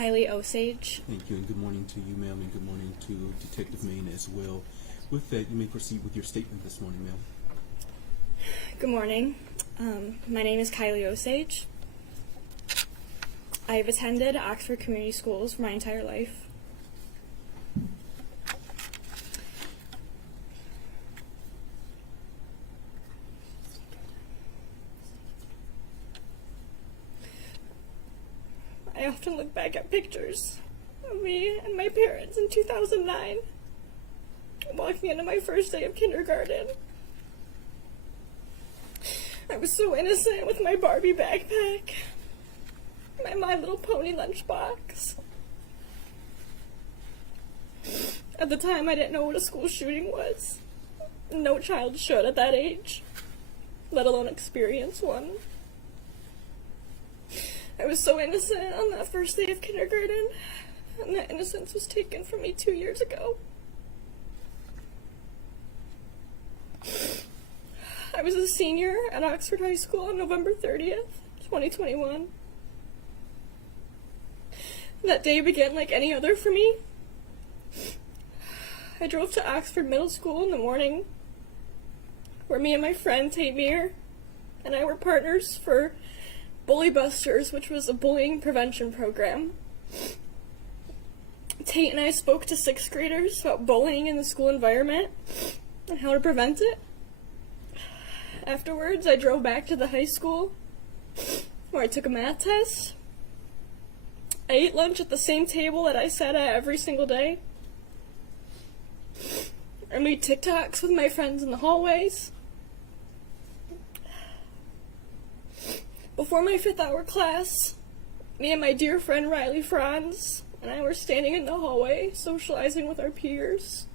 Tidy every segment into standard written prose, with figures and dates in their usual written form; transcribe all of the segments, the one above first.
Kylie Ossege. Thank you, and good morning to you, ma'am, and good morning to Detective Maine as well. With that, you may proceed with your statement this morning, ma'am. Good morning. My name is Kylie Ossege. I have attended Oxford Community Schools for my entire life. I often look back at pictures of me and my parents in 2009, walking into my first day of kindergarten. I was so innocent with my Barbie backpack, my My Little Pony lunchbox. At the time, I didn't know what a school shooting was. No child should at that age, let alone experience one. I was so innocent on that first day of kindergarten, and that innocence was taken from me 2 years ago. I was a senior at Oxford High School on November 30th, 2021. That day began like any other for me. I drove to Oxford Middle School in the morning, where me and my friend Tate Meir and I were partners for Bully Busters, which was a bullying prevention program. Tate and I spoke to 6th graders about bullying in the school environment and how to prevent it. Afterwards, I drove back to the high school where I took a math test. I ate lunch at the same table that I sat at every single day. I made TikToks with my friends in the hallways. Before my 5th hour class, me and my dear friend Riley Franz and I were standing in the hallway socializing with our peers.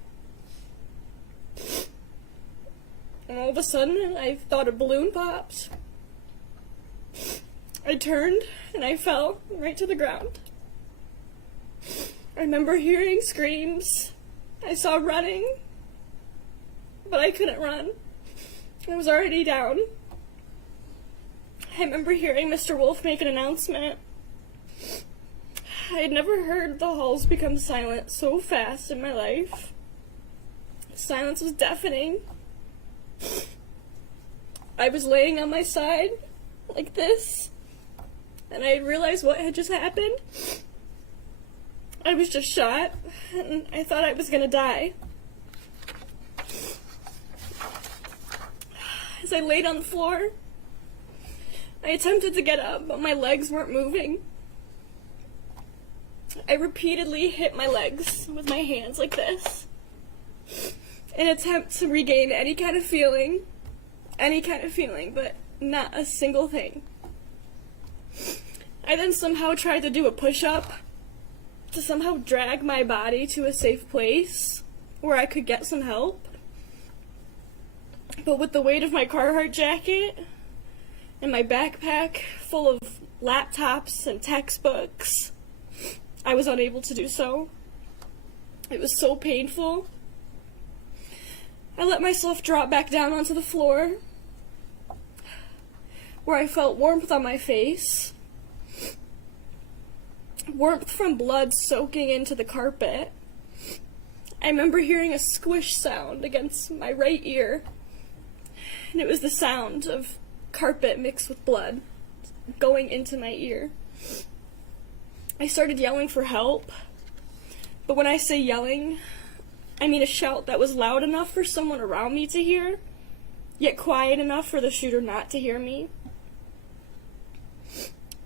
And all of a sudden, I thought a balloon popped. I turned and I fell right to the ground. I remember hearing screams. I saw running, but I couldn't run. I was already down. I remember hearing Mr. Wolf make an announcement. I had never heard the halls become silent so fast in my life. Silence was deafening. I was laying on my side, like this, and I realized what had just happened. I was just shot, and I thought I was gonna die. As I laid on the floor, I attempted to get up, but my legs weren't moving. I repeatedly hit my legs with my hands like this, in an attempt to regain any kind of feeling, but not a single thing. I then somehow tried to do a push-up to somehow drag my body to a safe place where I could get some help. But with the weight of my Carhartt jacket and my backpack full of laptops and textbooks, I was unable to do so. It was so painful. I let myself drop back down onto the floor, where I felt warmth on my face, warmth from blood soaking into the carpet. I remember hearing a squish sound against my right ear, and it was the sound of carpet mixed with blood going into my ear. I started yelling for help, but when I say yelling, I mean a shout that was loud enough for someone around me to hear, yet quiet enough for the shooter not to hear me.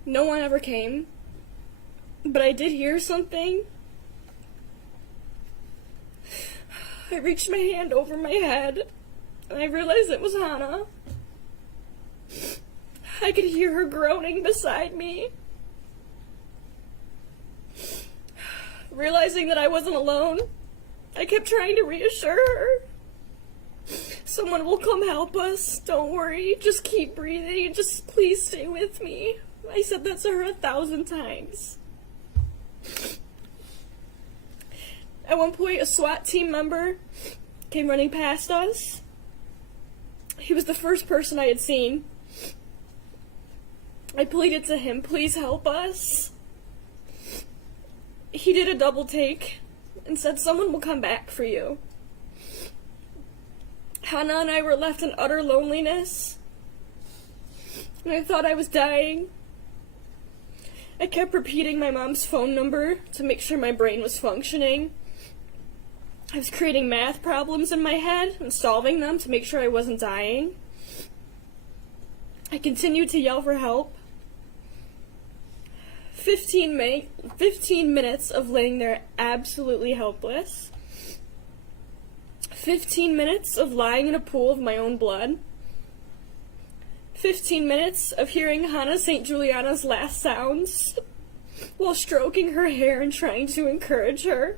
No one ever came, but I did hear something. I reached my hand over my head, and I realized it was Hannah. I could hear her groaning beside me. Realizing that I wasn't alone, I kept trying to reassure her. Someone will come help us. Don't worry. Just keep breathing. Just please stay with me. I said that to her 1,000 times. At one point, a SWAT team member came running past us. He was the first person I had seen. I pleaded to him, please help us. He did a double take and said someone will come back for you. Hannah and I were left in utter loneliness, and I thought I was dying. I kept repeating my mom's phone number to make sure my brain was functioning. I was creating math problems in my head and solving them to make sure I wasn't dying. I continued to yell for help. 15 minutes of laying there absolutely helpless. 15 minutes of lying in a pool of my own blood. 15 minutes of hearing Hannah St. Juliana's last sounds while stroking her hair and trying to encourage her.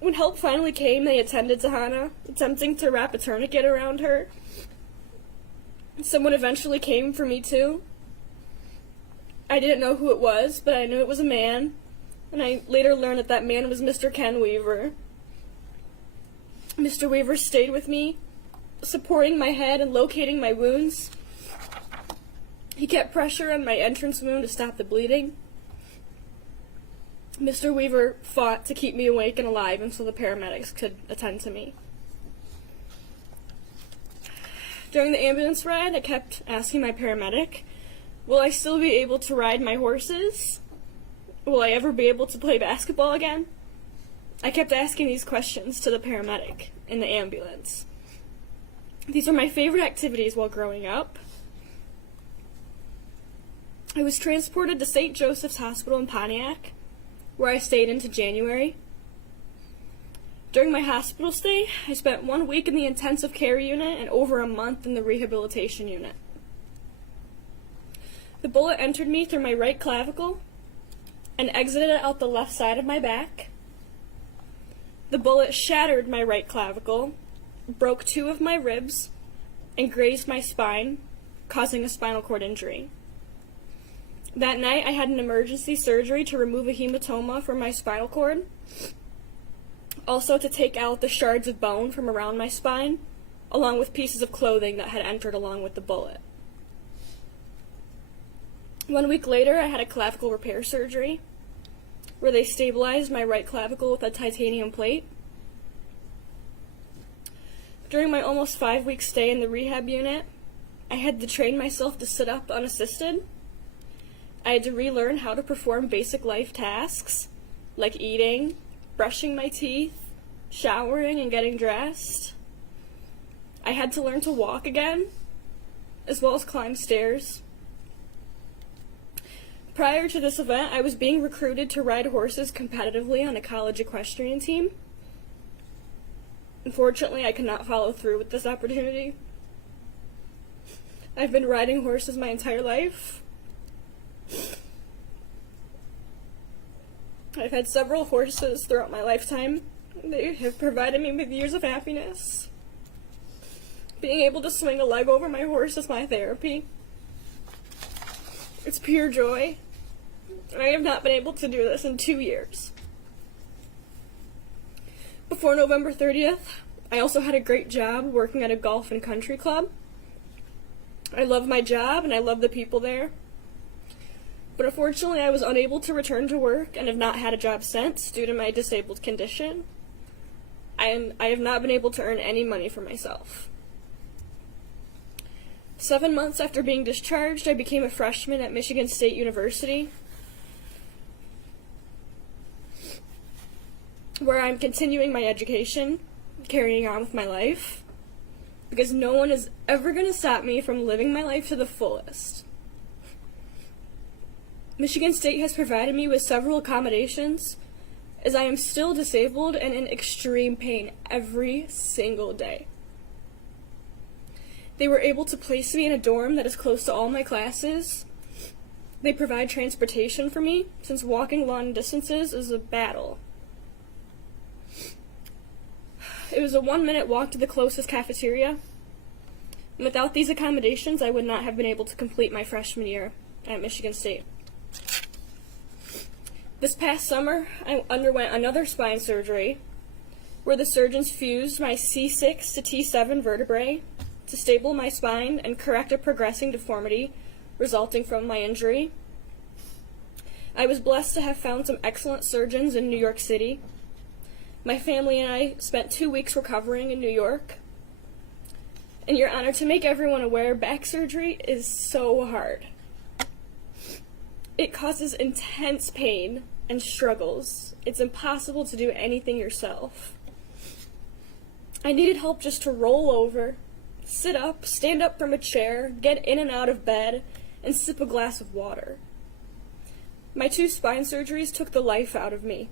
When help finally came, they attended to Hannah, attempting to wrap a tourniquet around her. Someone eventually came for me too. I didn't know who it was, but I knew it was a man, and I later learned that that man was Mr. Ken Weaver. Mr. Weaver stayed with me, supporting my head and locating my wounds. He kept pressure on my entrance wound to stop the bleeding. Mr. Weaver fought to keep me awake and alive until the paramedics could attend to me. During the ambulance ride, I kept asking my paramedic, will I still be able to ride my horses? Will I ever be able to play basketball again? I kept asking these questions to the paramedic in the ambulance. These were my favorite activities while growing up. I was transported to St. Joseph's Hospital in Pontiac, where I stayed into January. During my hospital stay, I spent 1 week in the intensive care unit and over a month in the rehabilitation unit. The bullet entered me through my right clavicle and exited out the left side of my back. The bullet shattered my right clavicle, broke 2 of my ribs, and grazed my spine, causing a spinal cord injury. That night, I had an emergency surgery to remove a hematoma from my spinal cord, also to take out the shards of bone from around my spine, along with pieces of clothing that had entered along with the bullet. 1 week later, I had a clavicle repair surgery, where they stabilized my right clavicle with a titanium plate. During my almost 5-week stay in the rehab unit, I had to train myself to sit up unassisted. I had to relearn how to perform basic life tasks, like eating, brushing my teeth, showering, and getting dressed. I had to learn to walk again, as well as climb stairs. Prior to this event, I was being recruited to ride horses competitively on a college equestrian team. Unfortunately, I could not follow through with this opportunity. I've been riding horses my entire life. I've had several horses throughout my lifetime. They have provided me with years of happiness. Being able to swing a leg over my horse is my therapy. It's pure joy. I have not been able to do this in 2 years. Before November 30th, I also had a great job working at a golf and country club. I love my job and I love the people there. But unfortunately, I was unable to return to work and have not had a job since due to my disabled condition. I have not been able to earn any money for myself. 7 months after being discharged, I became a freshman at Michigan State University, where I'm continuing my education, carrying on with my life, because no one is ever going to stop me from living my life to the fullest. Michigan State has provided me with several accommodations, as I am still disabled and in extreme pain every single day. They were able to place me in a dorm that is close to all my classes. They provide transportation for me, since walking long distances is a battle. It was a 1-minute walk to the closest cafeteria. And without these accommodations, I would not have been able to complete my freshman year at Michigan State. This past summer, I underwent another spine surgery, where the surgeons fused my C6 to T7 vertebrae to stable my spine and correct a progressing deformity resulting from my injury. I was blessed to have found some excellent surgeons in New York City. My family and I spent 2 weeks recovering in New York. And Your Honor, to make everyone aware, back surgery is so hard. It causes intense pain and struggles. It's impossible to do anything yourself. I needed help just to roll over, sit up, stand up from a chair, get in and out of bed, and sip a glass of water. My 2 spine surgeries took the life out of me.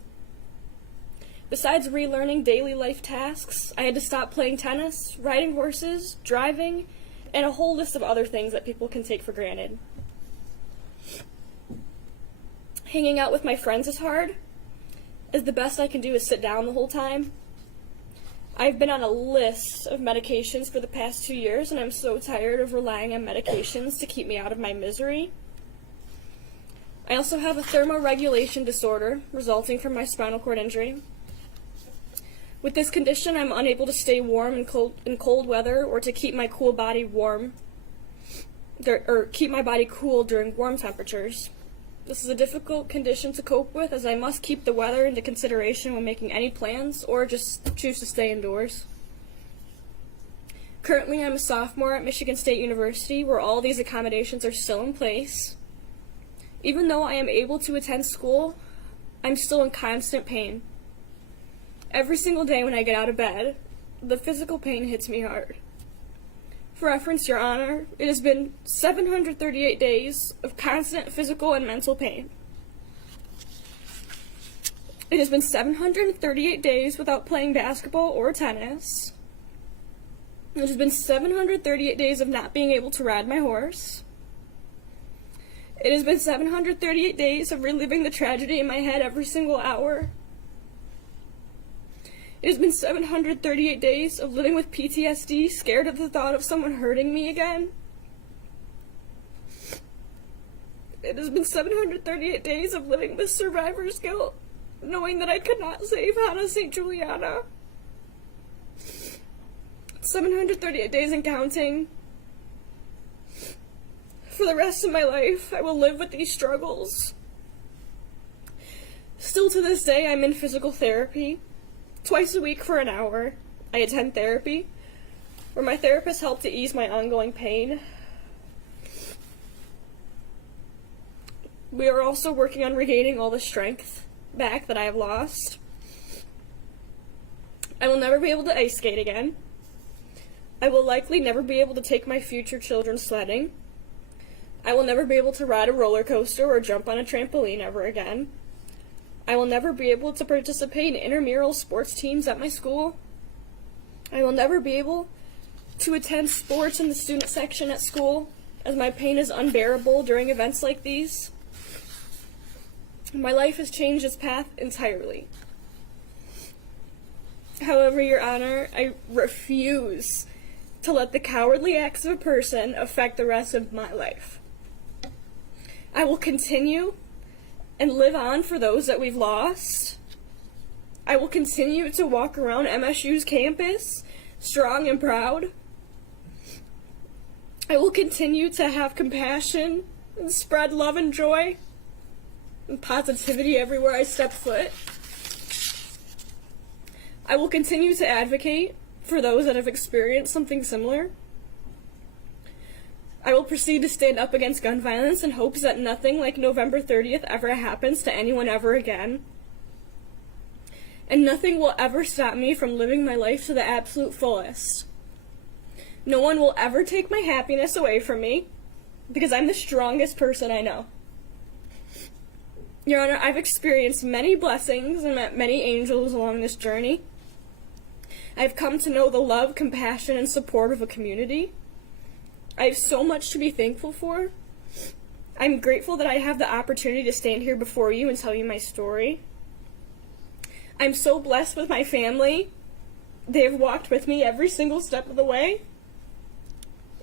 Besides relearning daily life tasks, I had to stop playing tennis, riding horses, driving, and a whole list of other things that people can take for granted. Hanging out with my friends is hard, as the best I can do is sit down the whole time. I've been on a list of medications for the past 2 years, and I'm so tired of relying on medications to keep me out of my misery. I also have a thermoregulation disorder resulting from my spinal cord injury. With this condition, I'm unable to stay warm in cold weather or to keep my cool body warm, or keep my body cool during warm temperatures. This is a difficult condition to cope with, as I must keep the weather into consideration when making any plans or just choose to stay indoors. Currently, I'm a sophomore at Michigan State University, where all these accommodations are still in place. Even though I am able to attend school, I'm still in constant pain. Every single day when I get out of bed, the physical pain hits me hard. For reference, Your Honor, it has been 738 days of constant physical and mental pain. It has been 738 days without playing basketball or tennis. It has been 738 days of not being able to ride my horse. It has been 738 days of reliving the tragedy in my head every single hour. It has been 738 days of living with PTSD, scared of the thought of someone hurting me again. It has been 738 days of living with survivor's guilt, knowing that I could not save Hannah St. Juliana. 738 days and counting. For the rest of my life, I will live with these struggles. Still to this day, I'm in physical therapy. Twice a week for an hour, I attend therapy, where my therapist helped to ease my ongoing pain. We are also working on regaining all the strength back that I have lost. I will never be able to ice skate again. I will likely never be able to take my future children sledding. I will never be able to ride a roller coaster or jump on a trampoline ever again. I will never be able to participate in intramural sports teams at my school. I will never be able to attend sports in the student section at school, as my pain is unbearable during events like these. My life has changed its path entirely. However, Your Honor, I refuse to let the cowardly acts of a person affect the rest of my life. I will continue and live on for those that we've lost. I will continue to walk around MSU's campus, strong and proud. I will continue to have compassion and spread love and joy and positivity everywhere I step foot. I will continue to advocate for those that have experienced something similar. I will proceed to stand up against gun violence in hopes that nothing like November 30th ever happens to anyone ever again. And nothing will ever stop me from living my life to the absolute fullest. No one will ever take my happiness away from me, because I'm the strongest person I know. Your Honor, I've experienced many blessings and met many angels along this journey. I've come to know the love, compassion, and support of a community. I have so much to be thankful for. I'm grateful that I have the opportunity to stand here before you and tell you my story. I'm so blessed with my family. They have walked with me every single step of the way,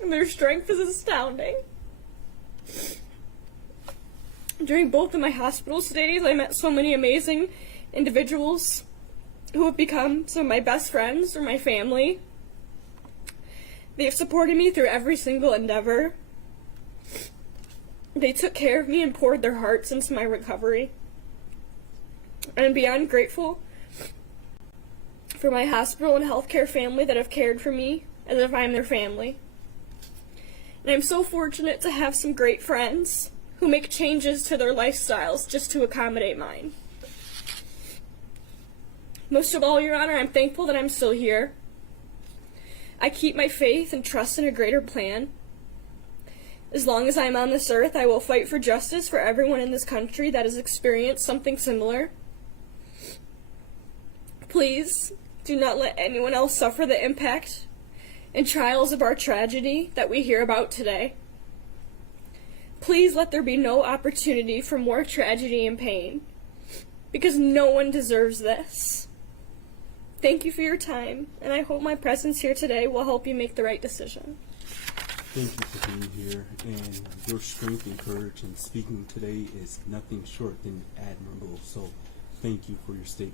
and their strength is astounding. During both of my hospital stays, I met so many amazing individuals who have become some of my best friends or my family. They have supported me through every single endeavor. They took care of me and poured their hearts into my recovery. I'm beyond grateful for my hospital and healthcare family that have cared for me as if I'm their family. And I'm so fortunate to have some great friends who make changes to their lifestyles just to accommodate mine. Most of all, Your Honor, I'm thankful that I'm still here. I keep my faith and trust in a greater plan. As long as I'm on this earth, I will fight for justice for everyone in this country that has experienced something similar. Please, do not let anyone else suffer the impact and trials of our tragedy that we hear about today. Please let there be no opportunity for more tragedy and pain, because no one deserves this. Thank you for your time, and I hope my presence here today will help you make the right decision. Thank you for being here, and your strength and courage in speaking today is nothing short than admirable. So thank you for your statement.